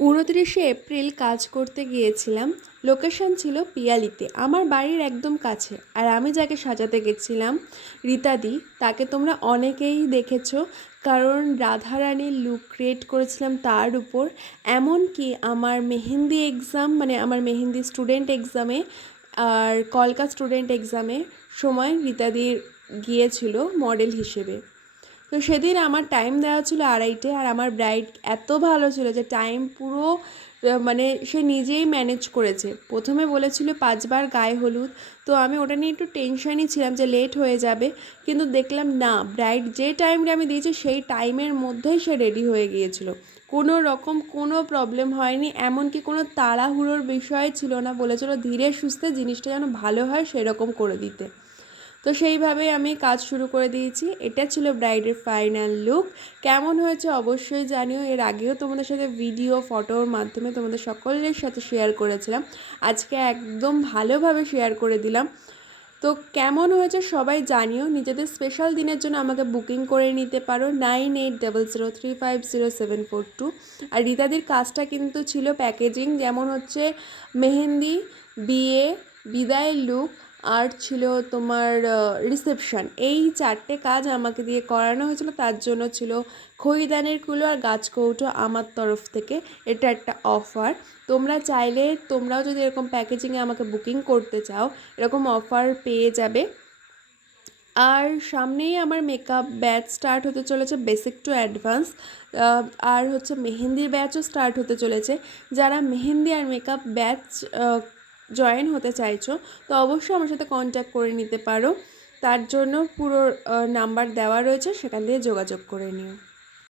29শে April কাজ করতে গিয়েছিলাম। লোকেশন ছিল পিয়ালিতে, আমার বাড়ির একদম কাছে। আর আমি যাকে সাজাতে গেছিলাম রীতাদি, তাকে তোমরা অনেকেই দেখেছো, কারণ রাধারানীর লুক ক্রিয়েট করেছিলাম তার উপর। এমনকি আমার মেহেন্দি এক্সাম, মানে আমার মেহেন্দি স্টুডেন্ট এক্সামে আর কলকা স্টুডেন্ট এক্সামের সময় রীতাদির গিয়েছিল মডেল হিসেবে। তো সেদিন আমার টাইম দেওয়া ছিল 2:30, আর আমার ব্রাইড এত ভালো ছিল যে টাইম পুরো মানে সে নিজেই ম্যানেজ করেছে। প্রথমে বলেছিল 5বার গায়ে হলুদ, তো আমি ওটা নিয়ে একটু টেনশনই ছিলাম যে লেট হয়ে যাবে, কিন্তু দেখলাম না, ব্রাইড যে টাইমটা আমি দিয়েছি সেই টাইমের মধ্যেই সে রেডি হয়ে গিয়েছিল। কোনো রকম কোনো প্রবলেম হয়নি, এমনকি কোনো তাড়াহুড়োর বিষয় ছিল না। বলেছিল ধীরে সুস্থে জিনিসটা যেন ভালো হয় সেরকম করে দিতে। তো সেইভাবেই আমি কাজ শুরু করে দিয়েছি। এটা ছিল ব্রাইডের ফাইনাল লুক। কেমন হয়েছে অবশ্যই জানিও। এর আগেও তোমাদের সাথে ভিডিও ফটোর মাধ্যমে তোমাদের সকলের সাথে শেয়ার করেছিলাম, আজকে একদম ভালোভাবে শেয়ার করে দিলাম। তো কেমন হয়েছে সবাই জানিও। নিজেদের স্পেশাল দিনের জন্য আমাকে বুকিং করে নিতে পারো 9800350742। আর রীতাদির কাজটা কিন্তু ছিল প্যাকেজিং, যেমন হচ্ছে মেহেন্দি, বিয়ে, বিদায়ের লুক, আর ছিল তোমার রিসেপশন। এই 4টে কাজ আমাকে দিয়ে করানো হয়েছিল। তার জন্য ছিল খইদানের কুলো আর গাছকৌটো আমার তরফ থেকে। এটা একটা অফার। তোমরা চাইলে তোমরাও যদি এরকম প্যাকেজিংয়ে আমাকে বুকিং করতে চাও, এরকম অফার পেয়ে যাবে। আর সামনেই আমার মেকআপ ব্যাচ স্টার্ট হতে চলেছে, বেসিক টু অ্যাডভান্স। আর হচ্ছে মেহেন্দির ব্যাচও স্টার্ট হতে চলেছে। যারা মেহেন্দি আর মেকআপ ব্যাচ জয়েন হতে চাইছো, তো অবশ্যই আমার সাথে কন্ট্যাক্ট করে নিতে পারো। তার জন্য পুরো নাম্বার দেওয়া রয়েছে, সেখান থেকে যোগাযোগ করে নিও।